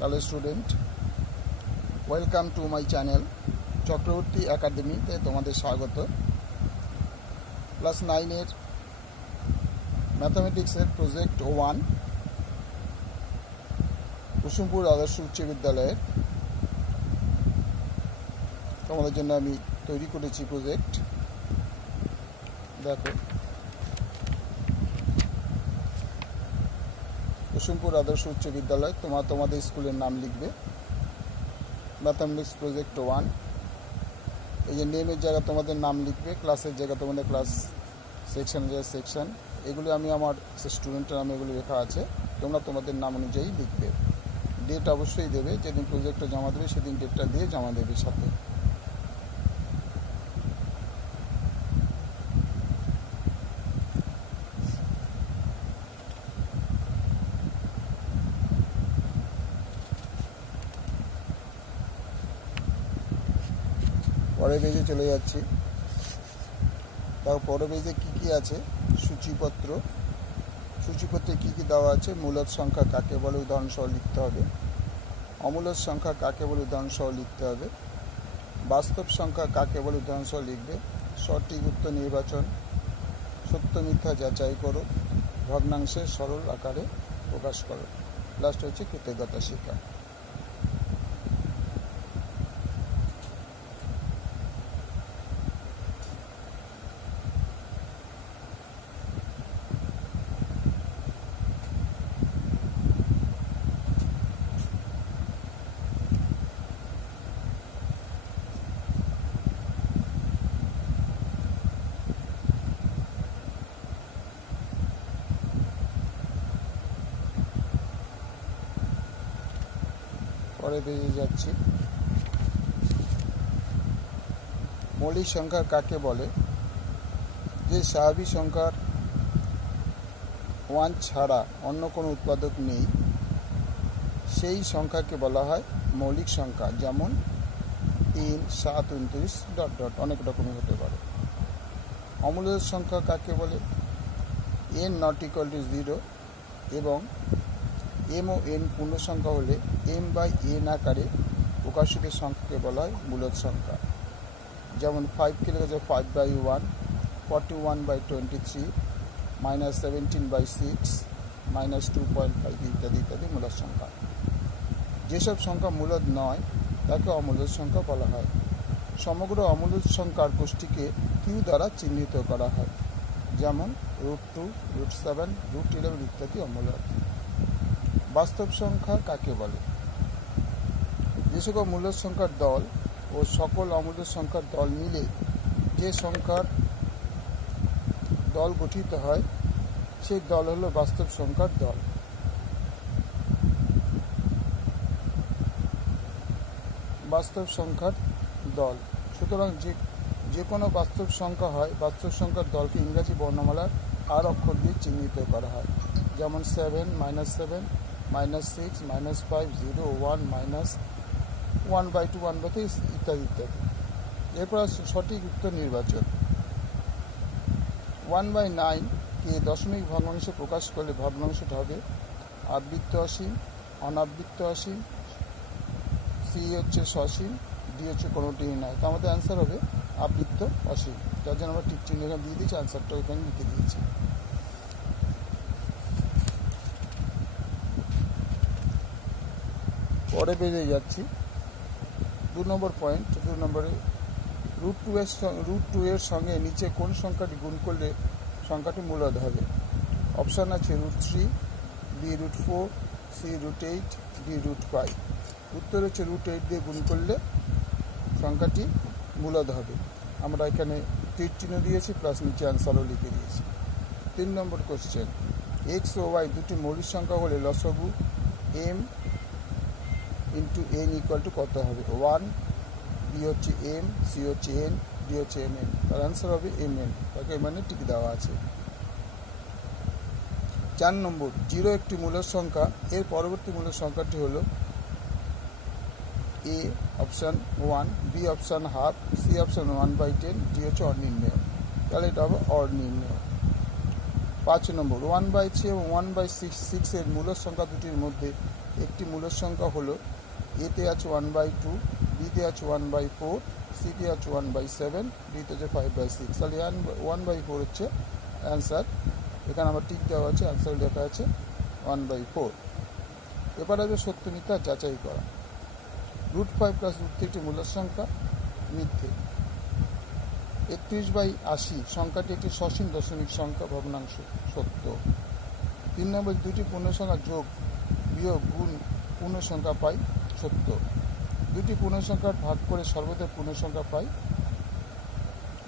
Hello student, welcome to my channel Chakraborty একাডেমিতে তোমাদের স্বাগত। ক্লাস 9-এর ম্যাথামেটিক্সের প্রজেক্ট 1 কুসুমপুর আদর্শ উচ্চ বিদ্যালয়ের তোমাদের জন্য আমি তৈরি করেছি প্রজেক্ট। দেখো, কুসুমপুর আদর্শ উচ্চ বিদ্যালয়, তোমাদের স্কুলের নাম লিখবে। ম্যাথামেটিক্স প্রজেক্ট 1, এই যে নেমের জায়গা তোমাদের নাম লিখবে, ক্লাসের জায়গা তোমাদের ক্লাস, সেকশনের জায়গা সেকশন, এগুলো আমি আমার স্টুডেন্টের নামে এগুলো লেখা আছে, তোমরা তোমাদের নাম অনুযায়ী লিখবে। ডেট অবশ্যই দেবে, যেদিন প্রজেক্টটা জমা দেবে সেদিন ডেটটা দিয়ে জমা দেবে সাথে। পরের পেজে চলে যাচ্ছি। তারপর পরের পেজে কী আছে, সূচিপত্র। সূচিপত্রে কী দেওয়া আছে, মূলদ সংখ্যা কাকে বলে উদাহরণসহ লিখতে হবে, অমূলদ সংখ্যা কাকে বলে উদাহরণসহ লিখতে হবে, বাস্তব সংখ্যা কাকে বলে উদাহরণসহ লিখবে, সঠিক উত্তর নির্বাচন, সত্য মিথ্যা যাচাই করো, ভগ্নাংশে সরল আকারে প্রকাশ করো। লাস্ট হচ্ছে কৃতজ্ঞতা শিক্ষা। পরে পেয়ে যাচ্ছি, মৌলিক সংখ্যা কাকে বলে, যে স্বাভাবিক সংখ্যার 1 ছাড়া অন্য কোনো উৎপাদক নেই সেই সংখ্যাকে বলা হয় মৌলিক সংখ্যা, যেমন 3, 7, 29 ... অনেক রকমের হতে পারে। অমূলদ সংখ্যা কাকে বলে, n ≠ 0 এবং m ও n পূর্ণ সংখ্যা হলে m/n আকারে প্রকাশিত সংখ্যাকে বলা হয় মূলদ সংখ্যা, যেমন 5কে লেখা যায় 5/1, 41/23, -17/6, -2.5 ইত্যাদি ইত্যাদি মূলদ সংখ্যা। যেসব সংখ্যা মূলদ নয় তাকে অমূলদ সংখ্যা বলা হয়। সমগ্র অমূলদ সংখ্যার গোষ্ঠীকে q দ্বারা চিহ্নিত করা হয়, যেমন √2, √7, √11 ইত্যাদি অমূলদ। বাস্তব সংখ্যা কাকে বলে, যে সকল মূলদ সংখ্যার দল ও সকল অমূলদ সংখ্যার দল মিলে যে সংখ্যার দল গঠিত হয় সেই দল হলো বাস্তব সংখ্যার দল। বাস্তব সংখ্যার দল, সুতরাং যে কোনো বাস্তব সংখ্যা হয়, বাস্তব সংখ্যার দলকে ইংরাজি বর্ণমালার আর অক্ষর দিয়ে চিহ্নিত করা হয়, যেমন 7, -7, -6, -5, 0, 1, -1/2, 1/3 ইত্যাদি ইত্যাদি। এরপর সঠিক উত্তর নির্বাচন। 1/9 কে দশমিক ভগ্নাংশে প্রকাশ করলে ভগ্নাংশটা হবে আবৃত্ত অসীম, অনাবৃত্ত অসীম, সি হচ্ছে সসীম, ডি হচ্ছে কোনোটিই নয়। তো আমাদের অ্যান্সার হবে আবৃত্ত অসীম, যার জন্য আমরা টিক চিহ্ন এখানে দিয়ে দিয়েছি, অ্যান্সারটা ওখানে লিখে দিয়েছি। পরে বেরিয়ে যাচ্ছি 2 নম্বর পয়েন্ট। 2 নম্বরে √2 এর সঙ্গে নিচে কোন সংখ্যাটি গুণ করলে সংখ্যাটি মূলদ হবে। অপশান আছে √3, b √4, c √8, d √5। উত্তর হচ্ছে √8 দিয়ে গুণ করলে সংখ্যাটি মূলদ হবে। আমরা এখানে তীর চিহ্ন দিয়েছি, প্লাস নিচে অ্যান্সারও লিখে দিয়েছি। 3 নম্বর কোশ্চেন, x ও y দুটি মৌলিক সংখ্যা হলে লসাগু m × n = কত হবে। 1, b হচ্ছে m, c হচ্ছে n, d হচ্ছে mn। তার অ্যান্সার হবে mn, তাকে মানে টিক দেওয়া আছে। 4 নম্বর, 0 একটি মূলদ সংখ্যা, এর পরবর্তী মূলদ সংখ্যাটি হলো a option 1, b option half, c option 1/10, d হচ্ছে অনির্ণেয়। তাহলে এটা হবে অনির্ণেয়। 5 নম্বর, 1/3 এবং 1/6 এর মূলদ সংখ্যা দুটির মধ্যে একটি মূলের সংখ্যা হলো এতে আছে 1/2, বিতে আছে 1/4, সিতে আছে 1/7, ডিতে আছে 5/6। তাহলে 1/4 হচ্ছে অ্যান্সার। এখানে আমার টিক দেওয়া আছে, অ্যান্সার লেখা আছে 1/4। এবার আসবে সত্য মিথ্যা যাচাই করা। √5 + √3 একটি মূলের সংখ্যা, মিথ্যে। 31/80 সংখ্যাটি একটি সসীম দশমিক সংখ্যা, ভগ্নাংশ, সত্য। 3 নম্বর, দুটি পূর্ণসংখ্যা যোগ বিয়োগ গুণ পূর্ণসংখ্যা পাই, সত্য। দুটি পূর্ণসংখ্যার ভাগ করে সর্বদা পূর্ণসংখ্যা পাই,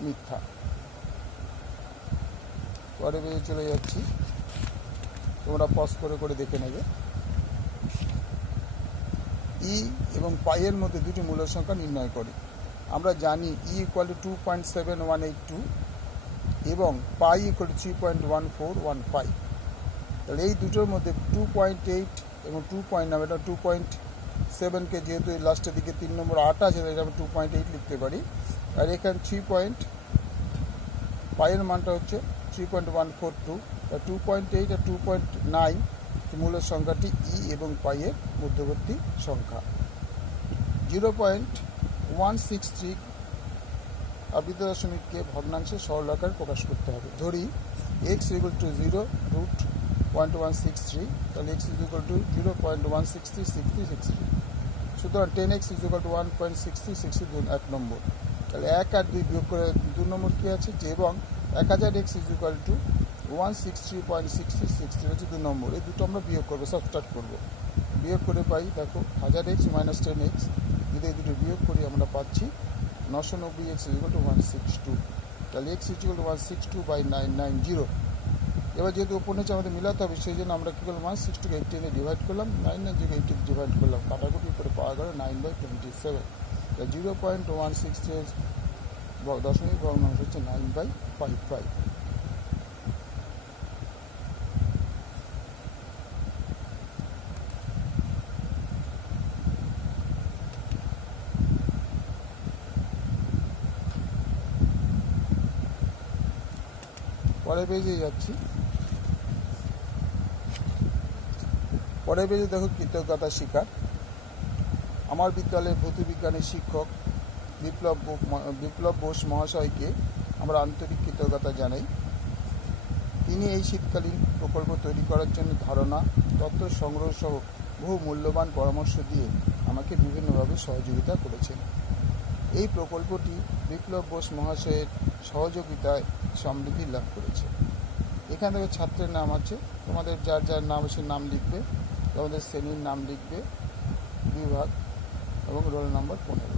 মিথ্যা। পরে বেরিয়ে চলে যাচ্ছি, তোমরা পজ করে দেখে নেবে। ই এবং পাইয়ের মধ্যে দুটি মূলের সংখ্যা নির্ণয় করি। আমরা জানি ই = 2.7182 এবং পাই = 3.1415। তাহলে এই দুটোর মধ্যে 2.8 এবং 2.9, এটা 2.7কে যেহেতু এই লাস্টের দিকে 3 নম্বর 8 আছে, এটা আমি 2.8 লিখতে পারি। আর এখানে পাইয়ের মানটা হচ্ছে 3.142। 2.8 আর 2.9 মূলের সংখ্যাটি ই এবং পাইয়ের মধ্যবর্তী সংখ্যা। 0.163 আবৃত দশমিককে ভগ্নাংশে সরল আকারে প্রকাশ করতে হবে। ধরি x = 0 √.163, তাহলে x = 0.1636363। সুতরাং 10x = 1.6363 1 নম্বর। তাহলে 1 আর 2 বিয়োগ করে 2 নম্বর কী আছে যে, এবং 1000x = 163.6363 হচ্ছে 2 নম্বর। এই দুটো আমরা বিয়োগ করবো, সাবস্ট্রাক্ট করবো। বিয়োগ করে পাই, দেখো 1000x - 10x, যদি এই দুটো বিয়োগ করি আমরা পাচ্ছি 990x = 162। তাহলে x = 162/990। এবার যেহেতু ওপর নিচে আমাদের মিলাতে হবে, সেই জন্য আমরা কী করলাম, 162কে 18 এ ডিভাইড করলাম, 990কে 80 ডিভাইড করলাম, কাটাকুটি করে পাওয়া গেল 9/27। 0.163 দশমিক ভগ্নাংশ হচ্ছে 9/55। পরের পেজে যাচ্ছি। পরের পেজে দেখো কৃতজ্ঞতা স্বীকার। আমার বিদ্যালয়ের ভৌতবিজ্ঞানের শিক্ষক বিপ্লব বোস মহাশয়কে আমরা আন্তরিক কৃতজ্ঞতা জানাই। তিনি এই শীতকালীন প্রকল্প তৈরি করার জন্য ধারণা, তথ্য সংগ্রহ সহ বহু মূল্যবান পরামর্শ দিয়ে আমাকে বিভিন্নভাবে সহযোগিতা করেছেন। এই প্রকল্পটি বিপ্লব বোস মহাশয়ের সহযোগিতায় সমৃদ্ধি লাভ করেছে। এখান থেকে ছাত্রের নাম আছে, তোমাদের যার যার নাম সে নাম লিখবে, তোমাদের শ্রেণীর নাম লিখবে, বিভাগ এবং রোল নম্বর 15।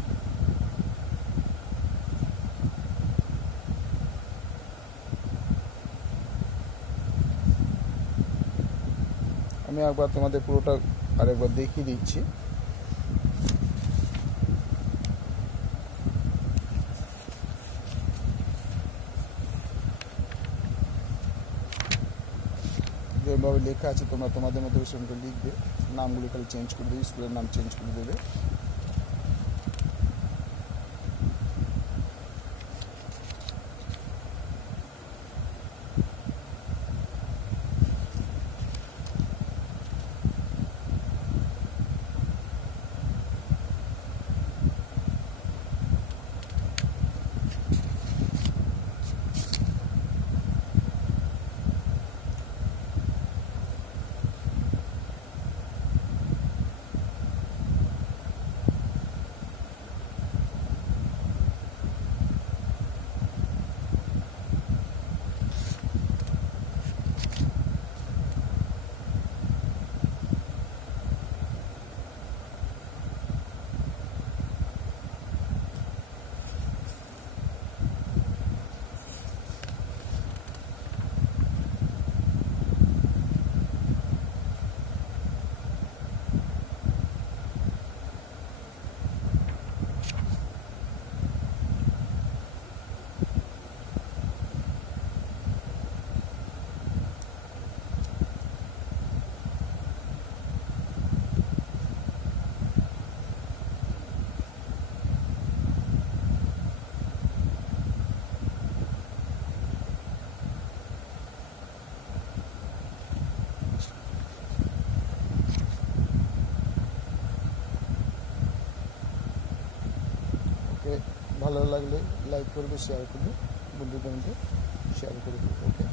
আমি একবার তোমাদের পুরোটা আরেকবার দেখিয়ে দিচ্ছি। যেভাবে লেখা আছে তোমরা তোমাদের মতো সেরকম লিখবে, নামগুলি খালি চেঞ্জ করে দেবে, স্কুলের নাম চেঞ্জ করে দেবে। তবে ভালো লাগলে লাইক করবে, শেয়ার করবে, বন্ধুদের মধ্যে শেয়ার করবে। ওকে।